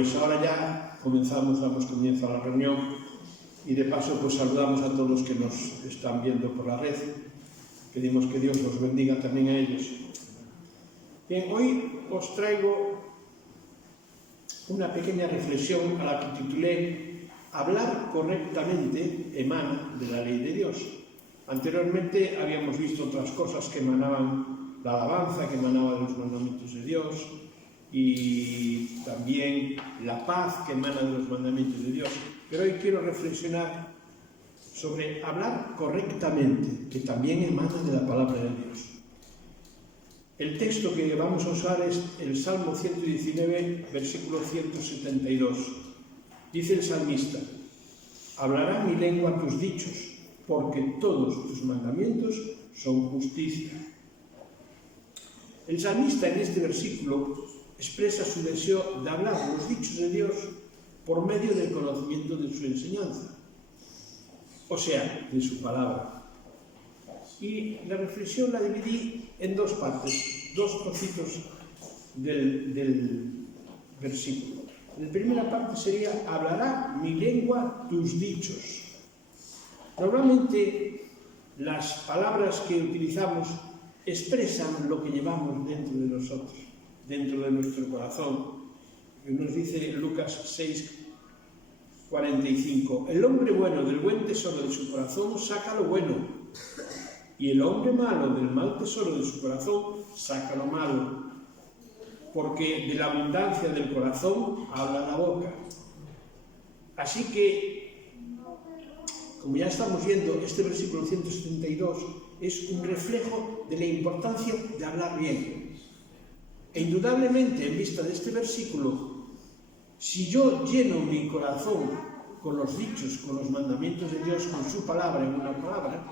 Pues ahora ya damos comienzo a la reunión y de paso pues saludamos a todos los que nos están viendo por la red. Pedimos que Dios los bendiga también a ellos. Bien, hoy os traigo una pequeña reflexión a la que titulé Hablar correctamente emana de la ley de Dios. Anteriormente habíamos visto otras cosas que emanaban la alabanza, que emanaba de los mandamientos de Dios, y también la paz que emana de los mandamientos de Dios. Pero hoy quiero reflexionar sobre hablar correctamente, que también emana de la palabra de Dios. El texto que vamos a usar es el Salmo 119, versículo 172. Dice el salmista: hablará mi lengua tus dichos, porque todos tus mandamientos son justicia. El salmista en este versículo expresa su deseo de hablar los dichos de Dios por medio del conocimiento de su enseñanza, o sea, de su palabra. Y la reflexión la dividí en dos partes, dos trocitos del versículo. La primera parte sería: hablará mi lengua tus dichos. Normalmente las palabras que utilizamos expresan lo que llevamos dentro de nosotros, dentro de nuestro corazón. Nos dice Lucas 6:45: el hombre bueno del buen tesoro de su corazón saca lo bueno, y el hombre malo del mal tesoro de su corazón saca lo malo, porque de la abundancia del corazón habla la boca. Así que, como ya estamos viendo, este versículo 172 es un reflejo de la importancia de hablar bien. E indudablemente, en vista de este versículo, si yo lleno mi corazón con los dichos, con los mandamientos de Dios, con su palabra, en una palabra,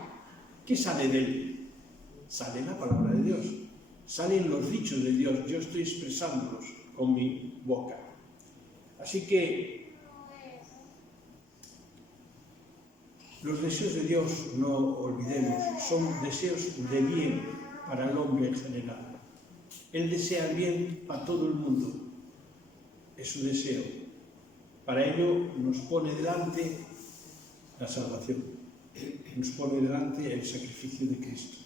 ¿qué sale de él? Sale la palabra de Dios, salen los dichos de Dios, yo estoy expresándolos con mi boca. Así que los deseos de Dios, no olvidemos, son deseos de bien para el hombre en general. Él desea el bien a todo el mundo, es su deseo. Para ello nos pone delante la salvación, nos pone delante el sacrificio de Cristo.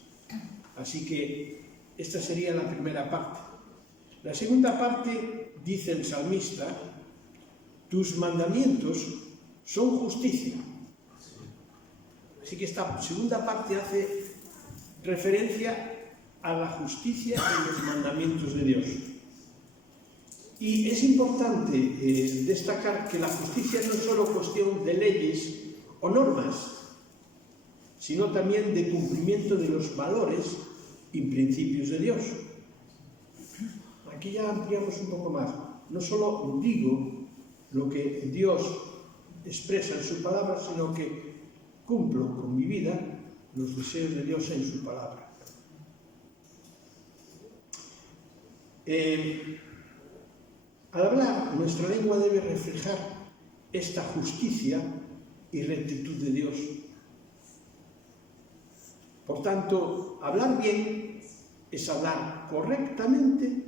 Así que esta sería la primera parte. La segunda parte, dice el salmista: tus mandamientos son justicia. Así que esta segunda parte hace referencia a la justicia en los mandamientos de Dios. Y es importante destacar que la justicia no es solo cuestión de leyes o normas, sino también de cumplimiento de los valores y principios de Dios. Aquí ya ampliamos un poco más. No solo digo lo que Dios expresa en su palabra, sino que cumplo con mi vida los deseos de Dios en su palabra. Al hablar, nuestra lengua debe reflejar esta justicia y rectitud de Dios. Por tanto, hablar bien es hablar correctamente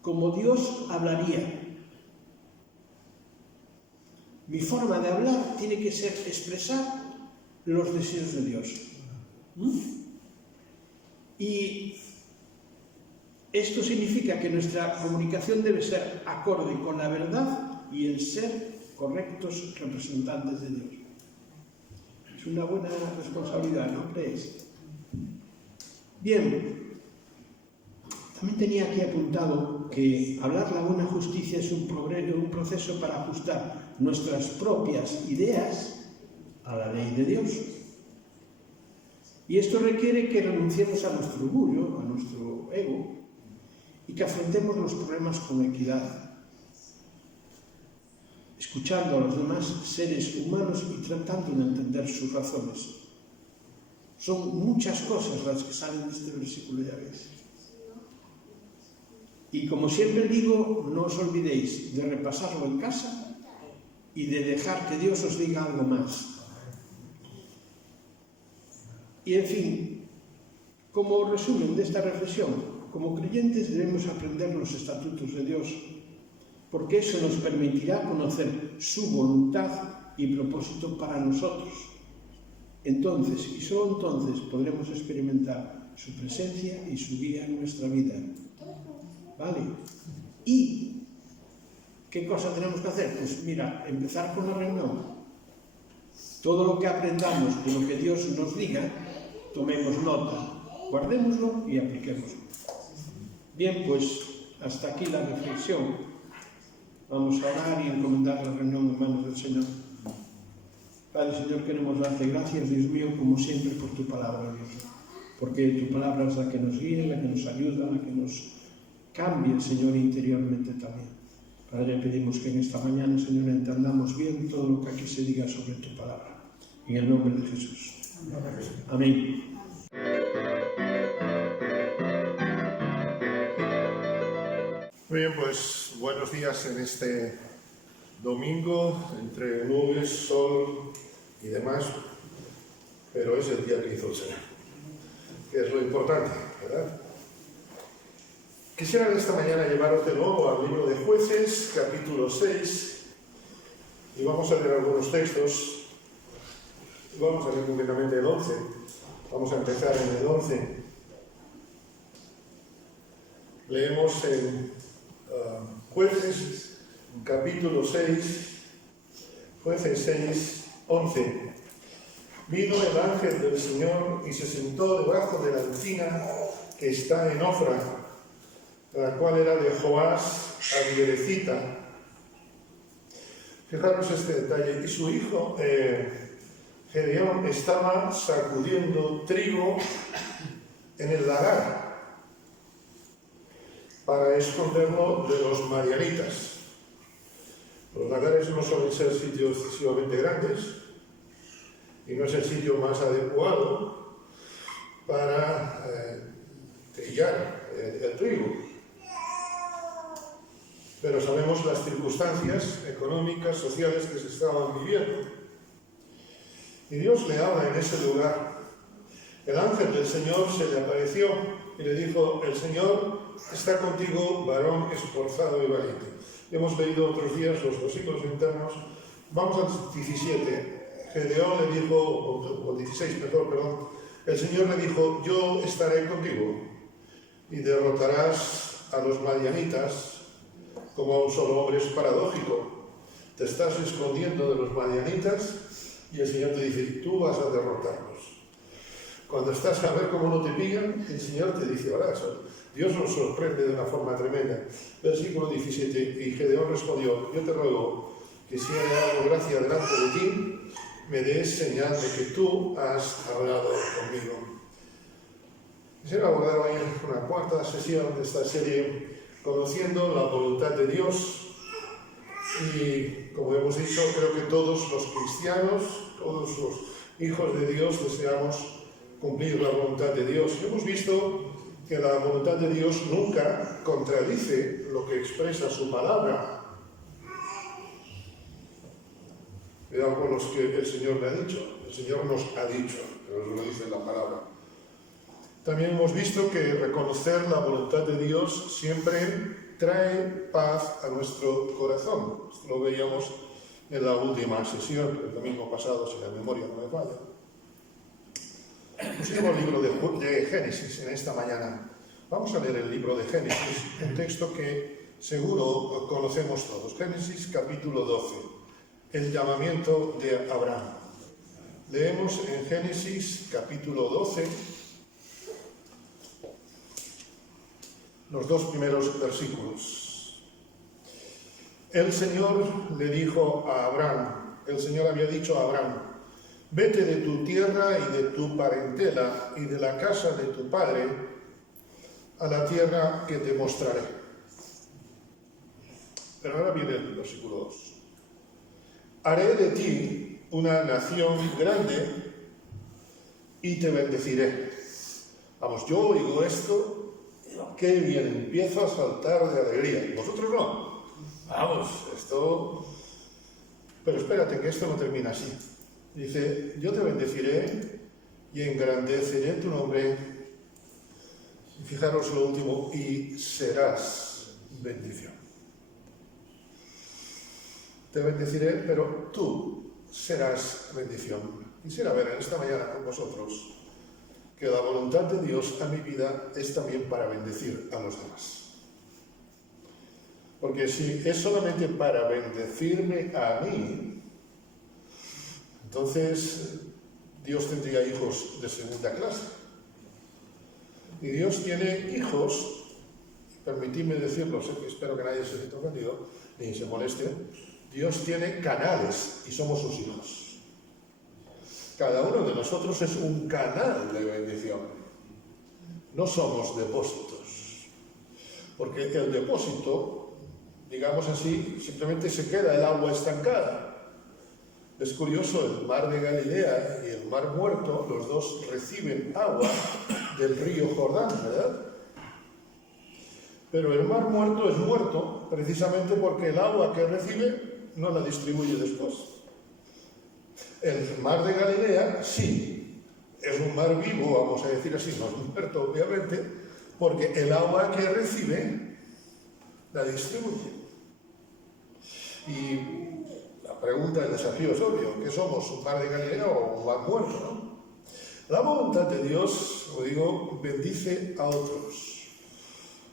como Dios hablaría. Mi forma de hablar tiene que ser expresar los deseos de Dios. Y esto significa que nuestra comunicación debe ser acorde con la verdad y el ser correctos representantes de Dios. Es una buena responsabilidad, ¿no creéis? Bien, también tenía aquí apuntado que hablar la buena justicia es un proceso para ajustar nuestras propias ideas a la ley de Dios. Y esto requiere que renunciemos a nuestro orgullo, a nuestro ego, y que afrontemos los problemas con equidad, escuchando a los demás seres humanos y tratando de entender sus razones. Son muchas cosas las que salen de este versículo, ya veis. Y como siempre digo, no os olvidéis de repasarlo en casa y de dejar que Dios os diga algo más. Y en fin, como resumen de esta reflexión, como creyentes debemos aprender los estatutos de Dios porque eso nos permitirá conocer su voluntad y propósito para nosotros. Entonces, y solo entonces, podremos experimentar su presencia y su guía en nuestra vida. ¿Vale? ¿Y qué cosa tenemos que hacer? Pues mira, empezar con la reunión. Todo lo que aprendamos de lo que Dios nos diga, tomemos nota, guardémoslo y apliquémoslo. Bien, pues hasta aquí la reflexión. Vamos a orar y encomendar la reunión en manos del Señor. Padre, Señor, queremos darte gracias, Dios mío, como siempre, por tu palabra, Dios. Porque tu palabra es la que nos guía, la que nos ayuda, la que nos cambia, Señor, interiormente también. Padre, pedimos que en esta mañana, Señor, entendamos bien todo lo que aquí se diga sobre tu palabra. En el nombre de Jesús. Amén. Muy bien, pues buenos días en este domingo, entre nubes, sol y demás, pero es el día que hizo el Señor, que es lo importante, ¿verdad? Quisiera esta mañana llevaros de nuevo al libro de Jueces, capítulo 6, y vamos a leer algunos textos. Vamos a leer concretamente el 11. Vamos a empezar en el 11. Leemos en Jueces, capítulo 6, Jueces 6, 11. Vino el ángel del Señor y se sentó debajo de la encina que está en Ofra, la cual era de Joás Abierecita. Fijaros este detalle. Y su hijo Gedeón estaba sacudiendo trigo en el lagar para esconderlo de los madianitas. Los lagares no suelen ser sitios excesivamente grandes y no es el sitio más adecuado para trillar el trigo. Pero sabemos las circunstancias económicas, sociales que se estaban viviendo. Y Dios le habla en ese lugar. El ángel del Señor se le apareció y le dijo: el Señor está contigo, varón esforzado y valiente. Hemos leído otros días los versículos internos. Vamos al 17. Gedeón le dijo, o 16 mejor, perdón. El Señor le dijo: yo estaré contigo y derrotarás a los madianitas como a un solo hombre. Es paradójico. Te estás escondiendo de los madianitas y el Señor te dice: tú vas a derrotarlos. Cuando estás a ver cómo no te pillan, el Señor te dice: verás, Dios nos sorprende de una forma tremenda. Versículo 17, y Gedeón respondió: yo te ruego que si he dado gracia delante de ti, me des señal de que tú has hablado conmigo. Quisiera abordar hoy una cuarta sesión de esta serie, conociendo la voluntad de Dios. Y como hemos dicho, creo que todos los cristianos, todos los hijos de Dios deseamos cumplir la voluntad de Dios. Y hemos visto que la voluntad de Dios nunca contradice lo que expresa su palabra. Cuidado con los que el Señor le ha dicho. El Señor nos ha dicho, pero eso lo dice la palabra. También hemos visto que reconocer la voluntad de Dios siempre trae paz a nuestro corazón. Esto lo veíamos en la última sesión, el domingo pasado, si la memoria no me falla. Nos llevo el libro de Génesis en esta mañana. Vamos a leer el libro de Génesis, un texto que seguro conocemos todos. Génesis capítulo 12, el llamamiento de Abraham. Leemos en Génesis capítulo 12 los dos primeros versículos. El Señor le dijo a Abraham, el Señor había dicho a Abraham: vete de tu tierra y de tu parentela y de la casa de tu padre a la tierra que te mostraré. Pero ahora viene el versículo 2. Haré de ti una nación grande y te bendeciré. Vamos, yo oigo esto, qué bien, empiezo a saltar de alegría. Y vosotros no. Vamos, esto... Pero espérate, que esto no termina así. Dice: yo te bendeciré y engrandeceré tu nombre. Y fijaros lo último: y serás bendición. te bendeciré, pero tú serás bendición. Quisiera ver en esta mañana con vosotros que la voluntad de Dios a mi vida es también para bendecir a los demás. Porque si es solamente para bendecirme a mí, entonces Dios tendría hijos de segunda clase. Y Dios tiene hijos, permitidme decirlo, espero que nadie se sienta ofendido, ni se moleste, Dios tiene canales y somos sus hijos. Cada uno de nosotros es un canal de bendición. No somos depósitos. Porque el depósito, digamos así, simplemente se queda el agua estancada. Es curioso, el mar de Galilea y el mar Muerto, los dos reciben agua del río Jordán, ¿verdad? Pero el mar Muerto es muerto precisamente porque el agua que recibe no la distribuye después. El mar de Galilea sí, es un mar vivo, vamos a decir así, no es muerto obviamente, porque el agua que recibe la distribuye. Y la pregunta, el desafío es obvio, ¿qué somos? ¿Un mar de Galilea o un mar muerto? ¿No? La voluntad de Dios, como digo, bendice a otros.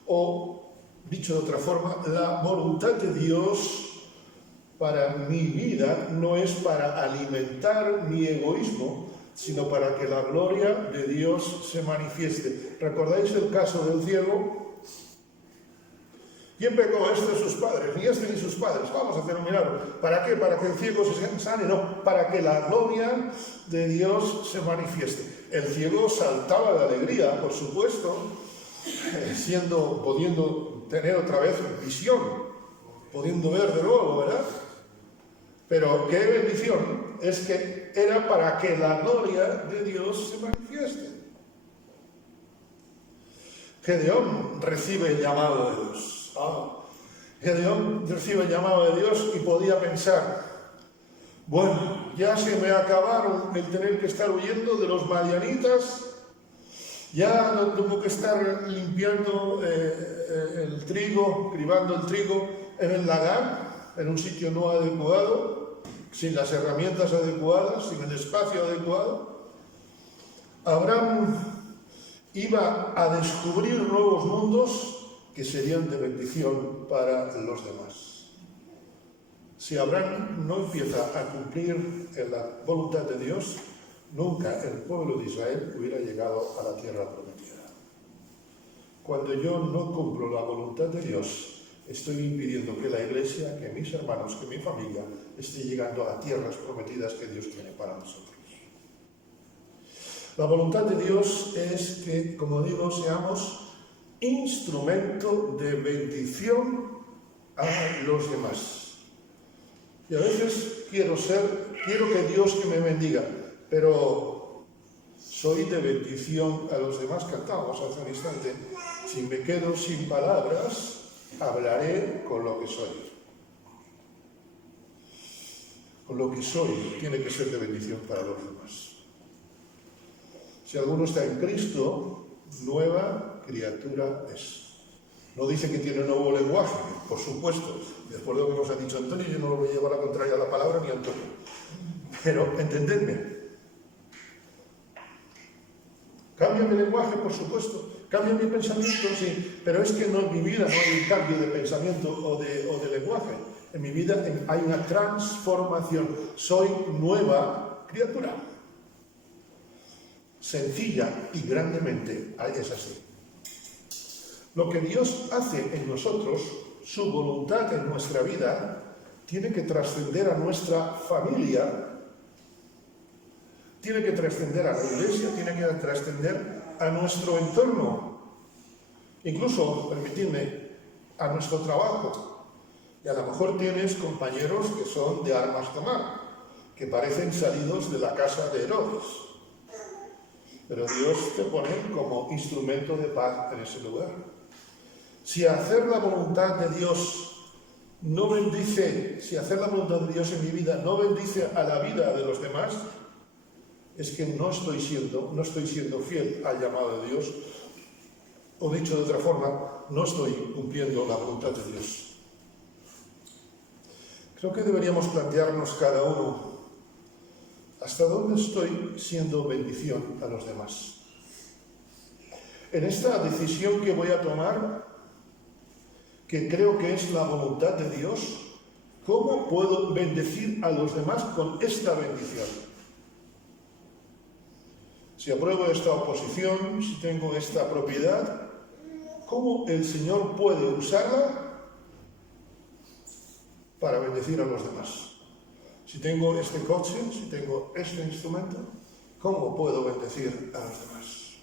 O, dicho de otra forma, la voluntad de Dios para mi vida no es para alimentar mi egoísmo, sino para que la gloria de Dios se manifieste. ¿Recordáis el caso del ciego? ¿Quién pecó? Este de sus padres, ni este ni sus padres. Vamos a hacer un milagro. ¿Para qué? ¿Para que el ciego se sane? No, para que la gloria de Dios se manifieste. El ciego saltaba de alegría, por supuesto, pudiendo tener otra vez visión, pudiendo ver de nuevo, ¿verdad? Pero qué bendición es que era para que la gloria de Dios se manifieste. Gedeón recibe el llamado de Dios. Gedeón recibe el llamado de Dios y podía pensar, bueno, ya se me acabaron el tener que estar huyendo de los madianitas, ya no tengo que estar limpiando el trigo, cribando el trigo en el lagar, en un sitio no adecuado, sin las herramientas adecuadas, sin el espacio adecuado. Abraham iba a descubrir nuevos mundos que serían de bendición para los demás. Si Abraham no empieza a cumplir la voluntad de Dios, nunca el pueblo de Israel hubiera llegado a la tierra prometida. Cuando yo no cumplo la voluntad de Dios, estoy impidiendo que la iglesia, que mis hermanos, que mi familia esté llegando a las tierras prometidas que Dios tiene para nosotros. La voluntad de Dios es que, como digo, seamos instrumento de bendición a los demás. Y a veces quiero que Dios que me bendiga, pero soy de bendición a los demás. Cantamos hace un instante, si me quedo sin palabras, hablaré con lo que soy. Con lo que soy tiene que ser de bendición para los demás. Si alguno está en Cristo, nueva criatura es. No dice que tiene un nuevo lenguaje, por supuesto. Después de lo que nos ha dicho Antonio, yo no lo voy a llevar a contraria a la palabra ni a Antonio. Pero entendedme. Cambia mi lenguaje, por supuesto. Cambia mi pensamiento, sí. Pero es que no, en mi vida no hay un cambio de pensamiento o de lenguaje. En mi vida hay una transformación. Soy nueva criatura. Sencilla y grandemente es así. Lo que Dios hace en nosotros, su voluntad en nuestra vida, tiene que trascender a nuestra familia, tiene que trascender a la iglesia, tiene que trascender a nuestro entorno, incluso, permitidme, a nuestro trabajo. Y a lo mejor tienes compañeros que son de armas tomar, que parecen salidos de la casa de Herodes. Pero Dios te pone como instrumento de paz en ese lugar. Si hacer la voluntad de Dios no bendice, si hacer la voluntad de Dios en mi vida no bendice a la vida de los demás, es que no estoy siendo fiel al llamado de Dios, o dicho de otra forma, no estoy cumpliendo la voluntad de Dios. Creo que deberíamos plantearnos cada uno hasta dónde estoy siendo bendición a los demás. En esta decisión que voy a tomar, que creo que es la voluntad de Dios, ¿cómo puedo bendecir a los demás con esta bendición? Si apruebo esta oposición, si tengo esta propiedad, ¿cómo el Señor puede usarla para bendecir a los demás? Si tengo este coche, si tengo este instrumento, ¿cómo puedo bendecir a los demás?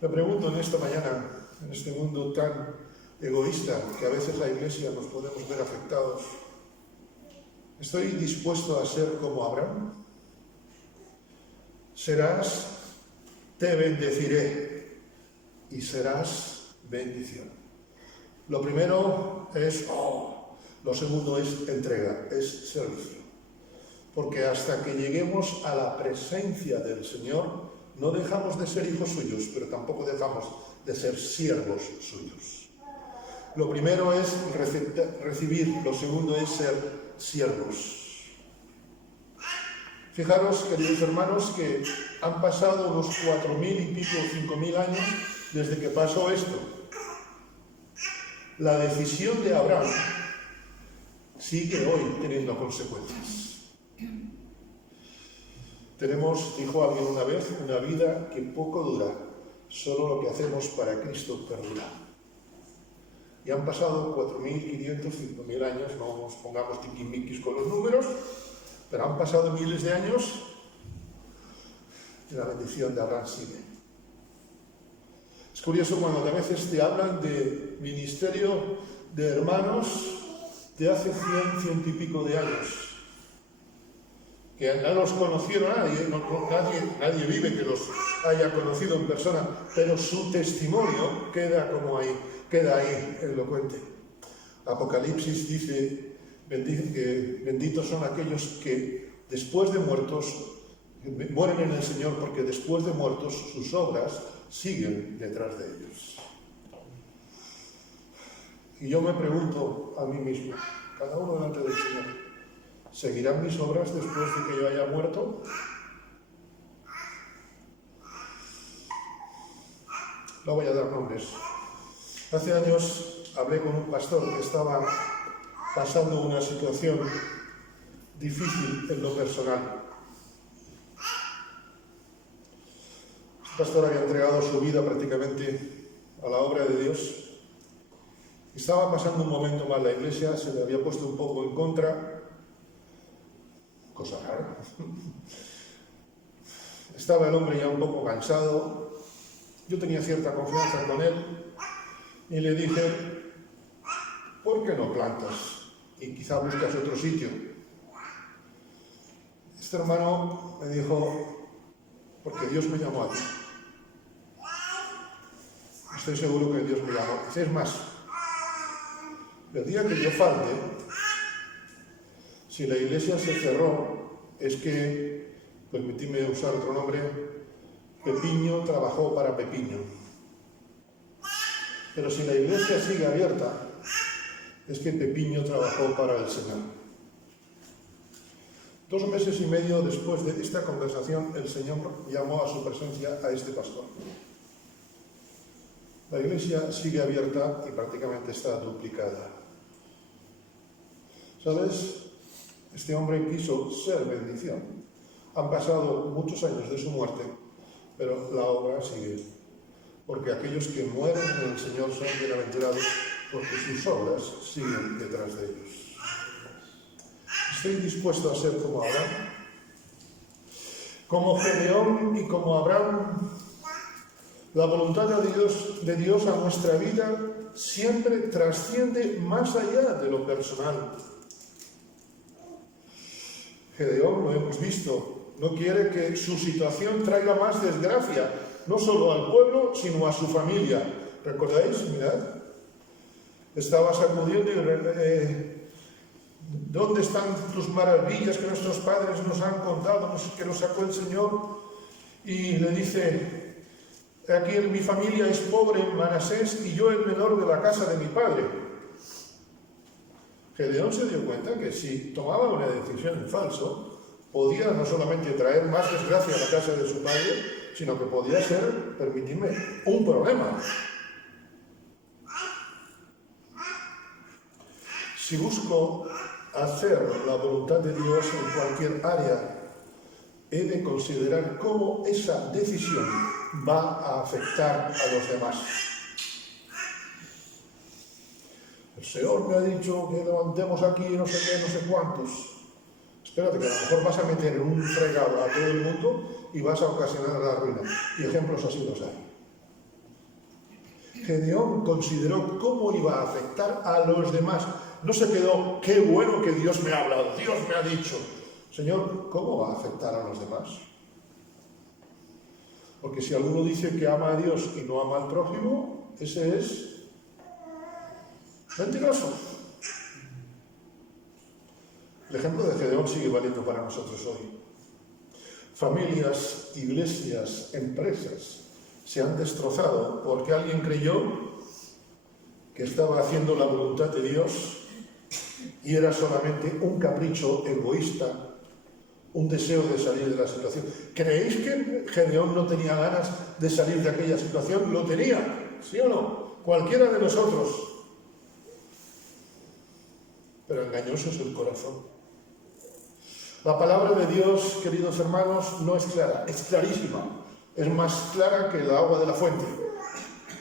Me pregunto en esta mañana, en este mundo tan egoísta que a veces la Iglesia nos podemos ver afectados, ¿estoy dispuesto a ser como Abraham? Serás, te bendeciré y serás bendición. Lo primero es, lo segundo es entrega, es servicio. Porque hasta que lleguemos a la presencia del Señor, no dejamos de ser hijos suyos, pero tampoco dejamos de ser siervos suyos. Lo primero es recibir, lo segundo es ser siervos. Fijaros, queridos hermanos, que han pasado unos 4.000 y pico, 5.000 años desde que pasó esto. La decisión de Abraham sigue hoy teniendo consecuencias. Tenemos, dijo alguien una vez, una vida que poco dura, solo lo que hacemos para Cristo perdura. Y han pasado 4.500, 5.000 años, no nos pongamos tiquimiquis con los números, pero han pasado miles de años y la bendición de Abraham sigue. Es curioso cuando a veces te hablan de ministerio de hermanos de hace 100 y pico de años, que no los conocieron nadie vive que los haya conocido en persona, pero su testimonio queda ahí elocuente. Apocalipsis dice que benditos son aquellos que después de muertos mueren en el Señor, porque después de muertos sus obras siguen detrás de ellos. Y yo me pregunto a mí mismo, cada uno delante del Señor, ¿seguirán mis obras después de que yo haya muerto? No voy a dar nombres. Hace años hablé con un pastor que estaba pasando una situación difícil en lo personal. El pastor había entregado su vida prácticamente a la obra de Dios. Estaba pasando un momento mal, la iglesia se le había puesto un poco en contra, cosa rara. Estaba el hombre ya un poco cansado, yo tenía cierta confianza con él y le dije, ¿por qué no plantas y quizá buscas otro sitio? Este hermano me dijo, porque Dios me llamó a ti. Estoy seguro que Dios me llamó. Es más, el día que yo falte, si la iglesia se cerró, es que, permitidme usar otro nombre, Pepiño trabajó para Pepiño. Pero si la iglesia sigue abierta, es que Pepiño trabajó para el Señor. 2 meses y medio después de esta conversación, el Señor llamó a su presencia a este pastor. La iglesia sigue abierta y prácticamente está duplicada. ¿Sabes? Este hombre quiso ser bendición. Han pasado muchos años de su muerte, pero la obra sigue. Porque aquellos que mueren en el Señor son bienaventurados, porque sus obras siguen detrás de ellos. ¿Estoy dispuesto a ser como Abraham? Como Gedeón y como Abraham, la voluntad de Dios a nuestra vida siempre trasciende más allá de lo personal. Gedeón, lo hemos visto, no quiere que su situación traiga más desgracia, no solo al pueblo, sino a su familia. ¿Recordáis? Mirad. Estaba sacudiendo y ¿dónde están tus maravillas que nuestros padres nos han contado, que nos sacó el Señor? Y le dice, aquí mi familia es pobre en Manasés y yo el menor de la casa de mi padre. Gedeón se dio cuenta que si tomaba una decisión en falso, podía no solamente traer más desgracia a la casa de su padre, sino que podía ser, permitidme, un problema. Si busco hacer la voluntad de Dios en cualquier área, he de considerar cómo esa decisión va a afectar a los demás. El Señor me ha dicho que levantemos aquí no sé qué, no sé cuántos. Espérate, que a lo mejor vas a meter en un fregado a todo el mundo y vas a ocasionar la ruina. Y ejemplos así los hay. Gedeón consideró cómo iba a afectar a los demás. No se quedó, qué bueno que Dios me ha hablado, Dios me ha dicho. Señor, ¿cómo va a afectar a los demás? Porque si alguno dice que ama a Dios y no ama al prójimo, ese es mentiroso. El ejemplo de Gedeón sigue valiendo para nosotros hoy. Familias, iglesias, empresas se han destrozado porque alguien creyó que estaba haciendo la voluntad de Dios y era solamente un capricho egoísta, un deseo de salir de la situación. ¿Creéis que Gedeón no tenía ganas de salir de aquella situación? Lo tenía, ¿sí o no? Cualquiera de nosotros. Pero engañoso es el corazón. La palabra de Dios, queridos hermanos, no es clara, es clarísima. Es más clara que el agua de la fuente.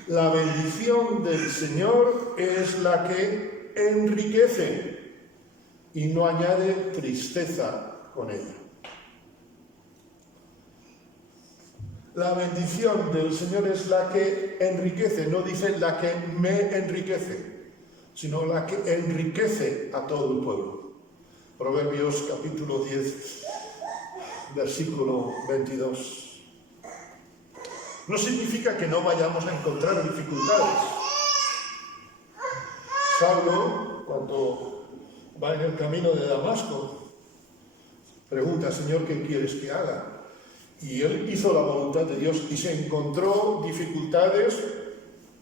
La bendición del Señor es la que enriquece y no añade tristeza con ella. La bendición del Señor es la que enriquece, no dice la que me enriquece, sino la que enriquece a todo el pueblo. Proverbios capítulo 10, versículo 22. No significa que no vayamos a encontrar dificultades. Saulo, cuando va en el camino de Damasco, pregunta, Señor, ¿qué quieres que haga? Y él hizo la voluntad de Dios y se encontró dificultades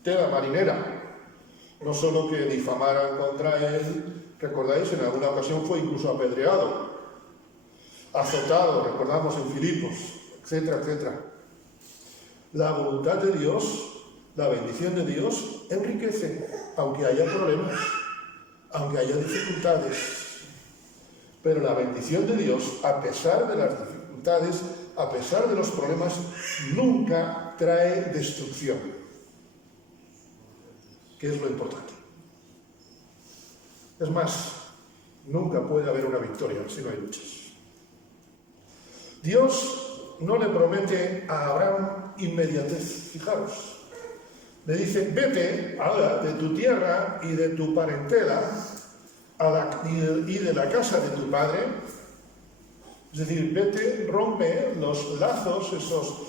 de la marinera. No solo que difamaran contra él, recordáis, en alguna ocasión fue incluso apedreado, azotado, recordamos en Filipos, etcétera, etcétera. La voluntad de Dios, la bendición de Dios, enriquece, aunque haya problemas, aunque haya dificultades. Pero la bendición de Dios, a pesar de las dificultades, a pesar de los problemas, nunca trae destrucción, que es lo importante. Es más, nunca puede haber una victoria si no hay luchas. Dios no le promete a Abraham inmediatez. Fijaros, le dice, vete ahora de tu tierra y de tu parentela y de la casa de tu padre. Es decir, vete, rompe los lazos, esos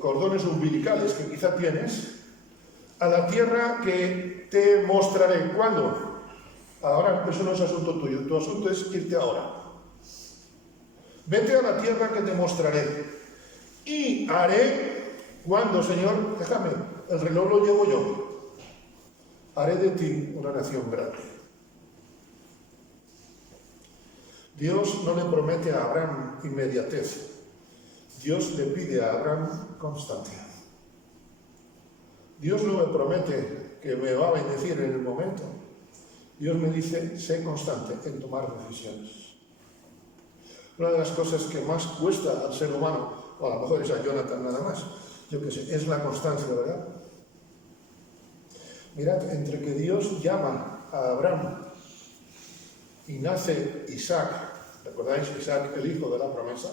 cordones umbilicales que quizá tienes, a la tierra que te mostraré. ¿Cuándo? Ahora, eso no es asunto tuyo, tu asunto es irte ahora. Vete a la tierra que te mostraré y haré, ¿cuándo, Señor? Déjame, el reloj lo llevo yo. Haré de ti una nación grande. Dios no le promete a Abraham inmediatez. Dios le pide a Abraham constancia. Dios no me promete que me va a bendecir en el momento. Dios me dice, sé constante en tomar decisiones. Una de las cosas que más cuesta al ser humano, o a lo mejor es a Jonathan nada más, yo qué sé, es la constancia, ¿verdad? Mirad, entre que Dios llama a Abraham y nace Isaac, ¿recordáis Isaac, el hijo de la promesa?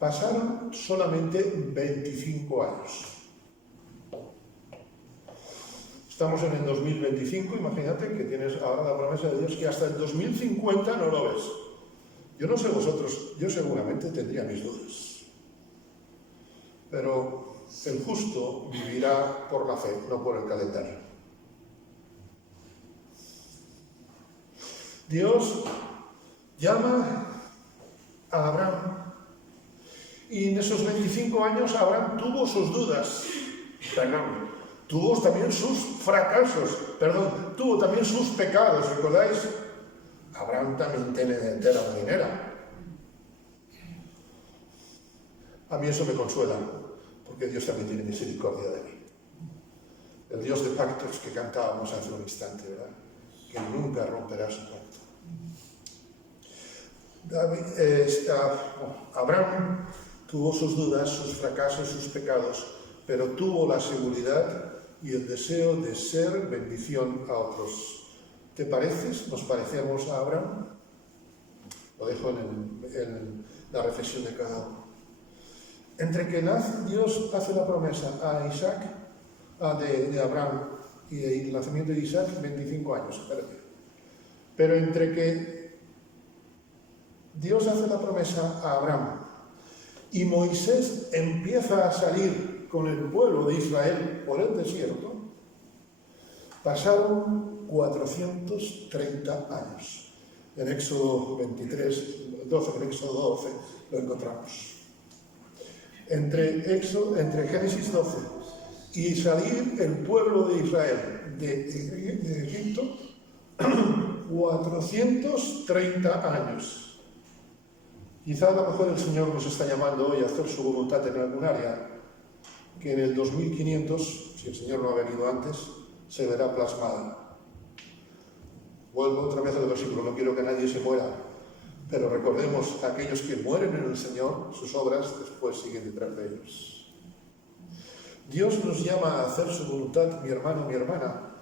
Pasaron solamente 25 años. Estamos en el 2025, imagínate que tienes ahora la promesa de Dios que hasta el 2050 no lo ves. Yo no sé vosotros, yo seguramente tendría mis dudas. Pero el justo vivirá por la fe, no por el calendario. Dios llama a Abraham y en esos 25 años Abraham tuvo sus dudas. tuvo también sus tuvo también sus pecados, ¿recordáis? Abraham también tiene entera marinera. A mí eso me consuela, porque Dios también tiene misericordia de mí. El Dios de pactos que cantábamos hace un instante, ¿verdad? Que nunca romperá su pacto. Abraham tuvo sus dudas, sus fracasos, sus pecados, pero tuvo la seguridad y el deseo de ser bendición a otros. ¿Te pareces? ¿Nos parecemos a Abraham? Lo dejo en la reflexión de cada uno. Entre que Dios hace la promesa a Isaac, de Abraham, y el nacimiento de Isaac, 25 años, espérate. Pero entre que Dios hace la promesa a Abraham y Moisés empieza a salir con el pueblo de Israel por el desierto, pasaron 430 años. En Éxodo 23, 12, en Éxodo 12 lo encontramos. Entre Génesis 12 y salir el pueblo de Israel de Egipto, 430 años. Quizá a lo mejor el Señor nos está llamando hoy a hacer su voluntad en algún área que en el 2500, si el Señor no ha venido antes, se verá plasmada. Vuelvo otra vez al versículo, no quiero que nadie se muera, pero recordemos a aquellos que mueren en el Señor, sus obras después siguen detrás de ellos. Dios nos llama a hacer su voluntad, mi hermano, mi hermana,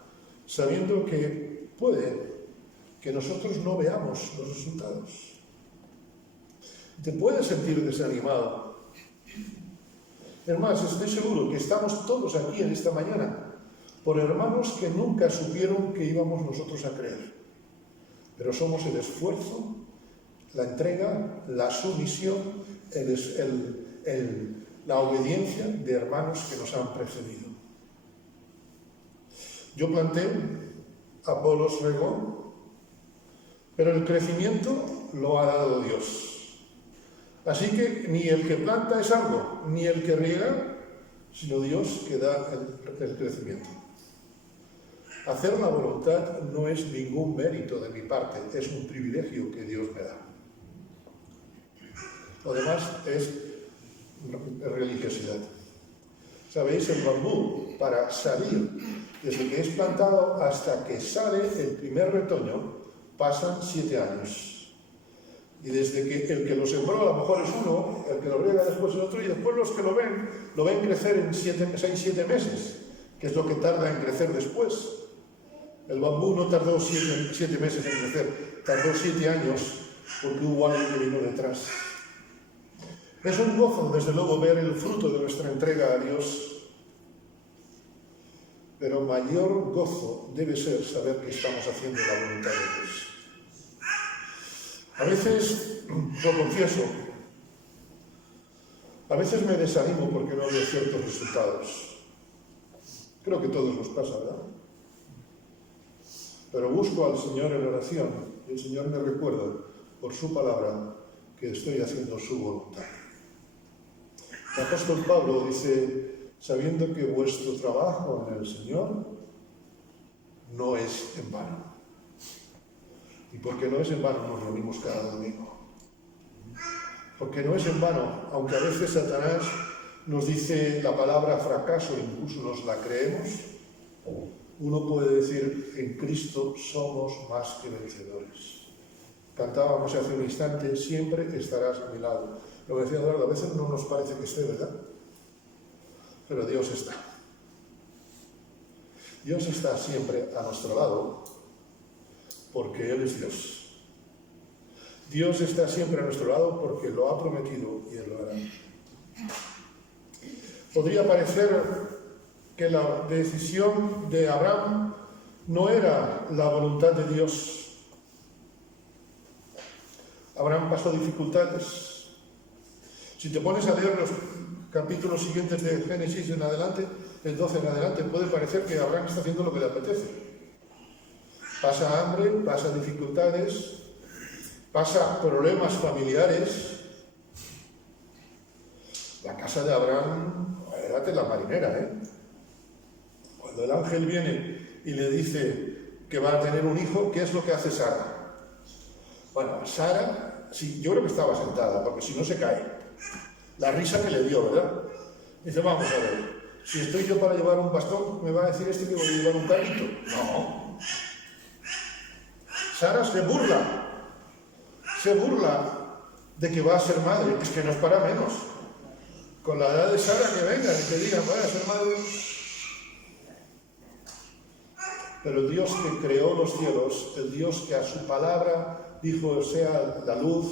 sabiendo que puede que nosotros no veamos los resultados. Te puedes sentir desanimado. Es más, estoy seguro que estamos todos aquí en esta mañana por hermanos que nunca supieron que íbamos nosotros a creer. Pero somos el esfuerzo, la entrega, la sumisión, la obediencia de hermanos que nos han precedido. Yo planté, Apolos regó, pero el crecimiento lo ha dado Dios. Así que ni el que planta es algo, ni el que riega, sino Dios que da el crecimiento. Hacer la voluntad no es ningún mérito de mi parte, es un privilegio que Dios me da. Lo demás es religiosidad. ¿Sabéis? El bambú, para salir, desde que es plantado hasta que sale el primer retoño, pasan 7 años. Y desde que el que lo sembró a lo mejor es uno, el que lo riega después es otro, y después los que lo ven crecer en 6-7 meses, que es lo que tarda en crecer después. El bambú no tardó 7 meses en crecer, tardó 7 años, porque hubo algo que vino detrás. Es un gozo, desde luego, ver el fruto de nuestra entrega a Dios, pero mayor gozo debe ser saber que estamos haciendo la voluntad de Dios. A veces, lo confieso, a veces me desanimo porque no veo ciertos resultados. Creo que a todos nos pasa, ¿verdad? Pero busco al Señor en oración y el Señor me recuerda por su palabra que estoy haciendo su voluntad. El apóstol Pablo dice, sabiendo que vuestro trabajo en el Señor no es en vano. Y porque no es en vano nos reunimos cada domingo. Porque no es en vano, aunque a veces Satanás nos dice la palabra fracaso, incluso nos la creemos, uno puede decir, en Cristo somos más que vencedores. Cantábamos hace un instante, siempre estarás a mi lado. Lo que decía Eduardo, a veces no nos parece que esté, ¿verdad? Pero Dios está. Dios está siempre a nuestro lado, porque Él es Dios. Dios está siempre a nuestro lado porque lo ha prometido y Él lo hará. Podría parecer que la decisión de Abraham no era la voluntad de Dios. Abraham pasó dificultades. Si te pones a leer los capítulos siguientes de Génesis en adelante, el 12 en adelante, puede parecer que Abraham está haciendo lo que le apetece. Pasa hambre, pasa dificultades, pasa problemas familiares. La casa de Abraham era tela marinera, Cuando el ángel viene y le dice que va a tener un hijo, ¿qué es lo que hace Sara? Bueno, Sara, sí, yo creo que estaba sentada, porque si no se cae. La risa que le dio, ¿verdad? Dice, vamos a ver, si estoy yo para llevar un bastón, ¿me va a decir este que voy a llevar un carrito? No. Sara se burla de que va a ser madre, es que no es para menos. Con la edad de Sara que vengan y que digan, voy a ser madre. Pero el Dios que creó los cielos, el Dios que a su palabra dijo sea la luz,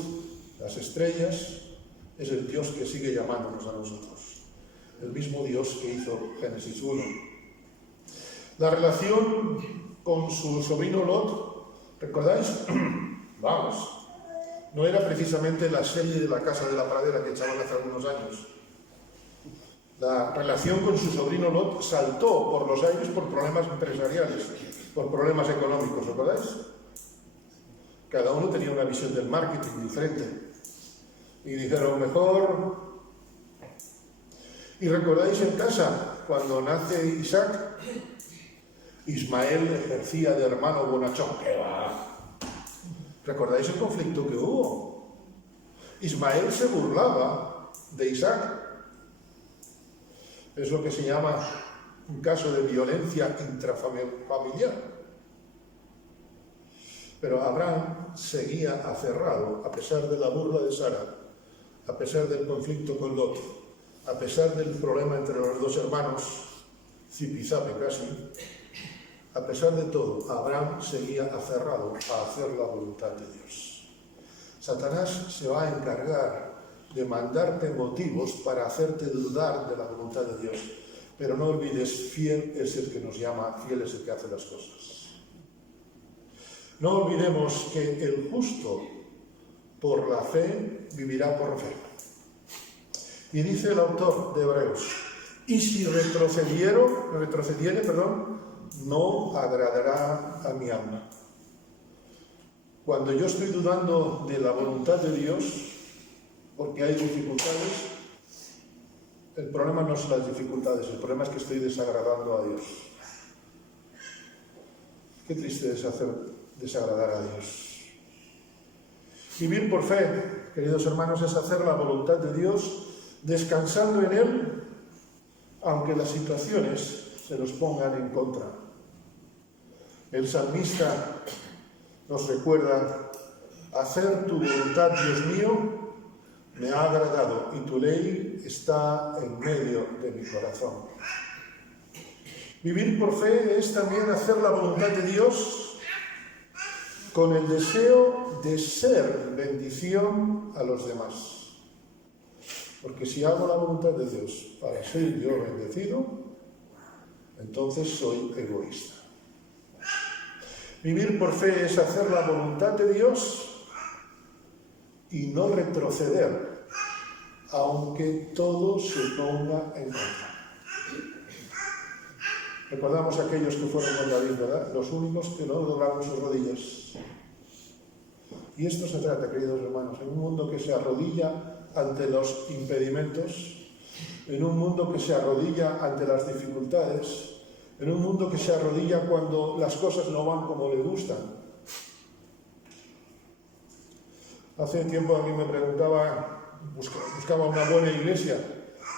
las estrellas, es el Dios que sigue llamándonos a nosotros. El mismo Dios que hizo Génesis 1. La relación con su sobrino Lot, ¿recordáis? Vamos, no era precisamente la serie de La Casa de la Pradera que echaban hace algunos años. La relación con su sobrino Lot saltó por los aires por problemas empresariales, por problemas económicos, ¿recordáis? Cada uno tenía una visión del marketing diferente. Y dijeron, mejor... ¿Y recordáis en casa, cuando nace Isaac? Ismael ejercía de hermano bonachón. ¡Qué va! ¿Recordáis el conflicto que hubo? Ismael se burlaba de Isaac. Es lo que se llama un caso de violencia intrafamiliar. Pero Abraham seguía aferrado, a pesar de la burla de Sara, a pesar del conflicto con Lot, a pesar del problema entre los dos hermanos, zipizape casi, a pesar de todo, Abraham seguía aferrado a hacer la voluntad de Dios. Satanás se va a encargar de mandarte motivos para hacerte dudar de la voluntad de Dios. Pero no olvides, fiel es el que nos llama, fiel es el que hace las cosas. No olvidemos que el justo por la fe vivirá por fe. Y dice el autor de Hebreos, y si retrocediere, no agradará a mi alma. Cuando yo estoy dudando de la voluntad de Dios, porque hay dificultades, el problema no son las dificultades, el problema es que estoy desagradando a Dios. Qué triste es hacer desagradar a Dios. Vivir por fe, queridos hermanos, es hacer la voluntad de Dios descansando en Él, aunque las situaciones se nos pongan en contra. El salmista nos recuerda, hacer tu voluntad, Dios mío, me ha agradado y tu ley está en medio de mi corazón. Vivir por fe es también hacer la voluntad de Dios con el deseo de ser bendición a los demás. Porque si hago la voluntad de Dios para ser yo bendecido, entonces soy egoísta. Vivir por fe es hacer la voluntad de Dios y no retroceder, aunque todo se ponga en contra. Recordamos a aquellos que fueron con David, ¿verdad? Los únicos que no doblaron sus rodillas. Y esto se trata, queridos hermanos, en un mundo que se arrodilla ante los impedimentos, en un mundo que se arrodilla ante las dificultades, en un mundo que se arrodilla cuando las cosas no van como le gustan. Hace un tiempo alguien me preguntaba, buscaba una buena iglesia,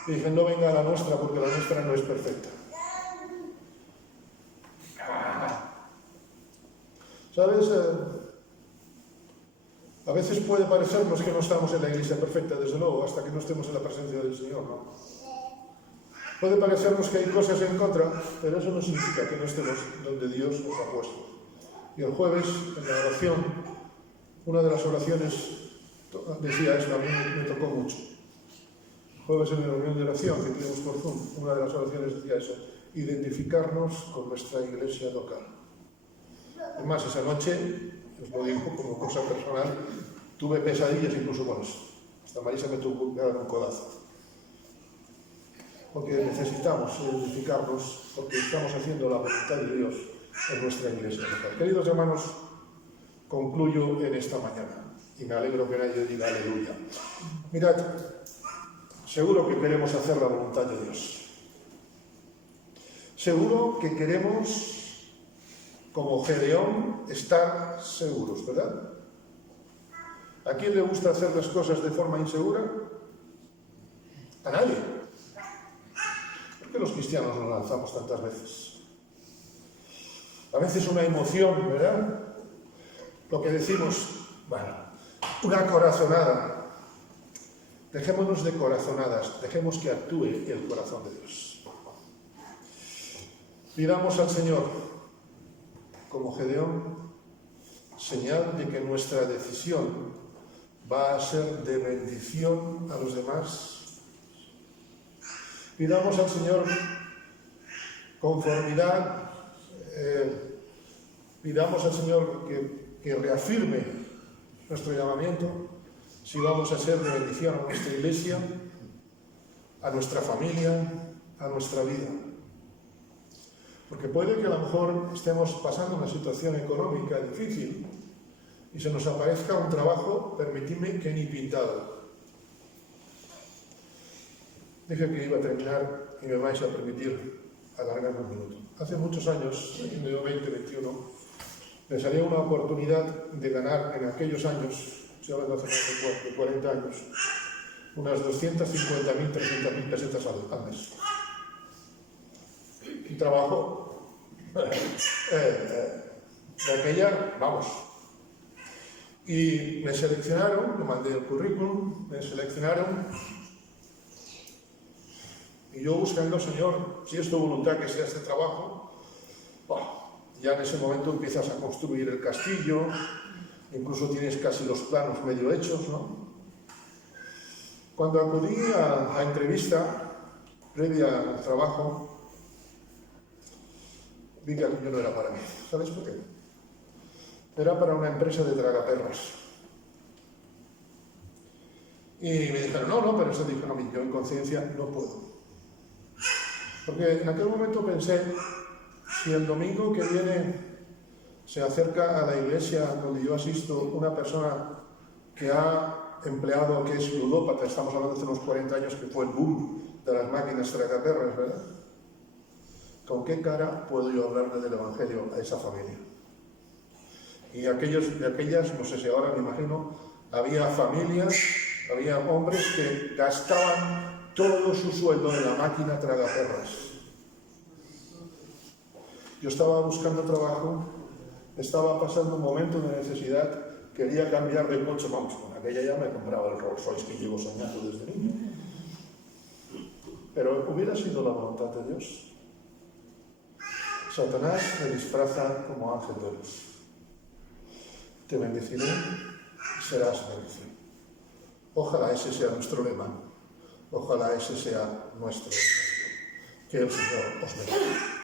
y dije, no venga a la nuestra porque la nuestra no es perfecta. ¿Sabes? A veces puede parecernos que no estamos en la iglesia perfecta, desde luego, hasta que no estemos en la presencia del Señor, ¿no? Puede parecernos que hay cosas en contra, pero eso no significa que no estemos donde Dios nos ha puesto. Y el jueves, en la oración, una de las oraciones decía esto, a mí me tocó mucho. El jueves en la reunión de oración que tuvimos por Zoom, una de las oraciones decía eso, identificarnos con nuestra iglesia local. Además, esa noche, os lo digo como cosa personal, tuve pesadillas incluso con eso. Hasta Marisa me tuvo que dar un codazo. Porque necesitamos identificarnos, porque estamos haciendo la voluntad de Dios en nuestra iglesia local. Queridos hermanos, concluyo en esta mañana y me alegro que nadie diga aleluya. Mirad, seguro que queremos hacer la voluntad de Dios. Seguro que queremos, como Gedeón, estar seguros, ¿verdad? ¿A quién le gusta hacer las cosas de forma insegura? A nadie. ¿Por qué los cristianos nos lanzamos tantas veces? A veces una emoción, ¿verdad? Lo que decimos, bueno, una corazonada. Dejémonos de corazonadas, dejemos que actúe el corazón de Dios. Pidamos al Señor, como Gedeón, señal de que nuestra decisión va a ser de bendición a los demás. Pidamos al Señor conformidad, pidamos al Señor que reafirme nuestro llamamiento, si vamos a ser de bendición a nuestra iglesia, a nuestra familia, a nuestra vida. Porque puede que a lo mejor estemos pasando una situación económica difícil y se nos aparezca un trabajo, permitidme, que ni pintado. Dije que iba a terminar y me vais a permitir alargarme un minuto. Hace muchos años, en el 2021, me salió una oportunidad de ganar en aquellos años, estoy hablando hace más de 40 años, unas 250.000, 300.000 pesetas al mes. Un trabajo de aquella, vamos. Y me seleccionaron, me mandé el currículum, me seleccionaron. Y yo buscando, Señor, si es tu voluntad que sea este trabajo, ya en ese momento empiezas a construir el castillo, incluso tienes casi los planos medio hechos, ¿no? Cuando acudí a la entrevista previa al trabajo, vi que aquello no era para mí. ¿Sabes por qué? Era para una empresa de tragaperras. Y me dijeron, no, pero eso dije, no, yo en conciencia no puedo. Porque en aquel momento pensé, si el domingo que viene se acerca a la iglesia donde yo asisto una persona que ha empleado, que es ludópata, estamos hablando de hace unos 40 años, que fue el boom de las máquinas tragaperras, ¿verdad? ¿Con qué cara puedo yo hablarle del Evangelio a esa familia? Y de aquellas, no sé si ahora me imagino, había familias, había hombres que gastaban todo su sueldo en la máquina tragaperras. Yo estaba buscando trabajo, estaba pasando un momento de necesidad, quería cambiar de coche, vamos, con aquella ya me compraba el Rolls Royce que llevo soñando desde niño. Pero hubiera sido la voluntad de Dios. Satanás me disfraza como ángel de luz. Te bendeciré y serás bendecido. Ojalá ese sea nuestro lema. Ojalá ese sea nuestro desafío. Que el Señor os bendiga.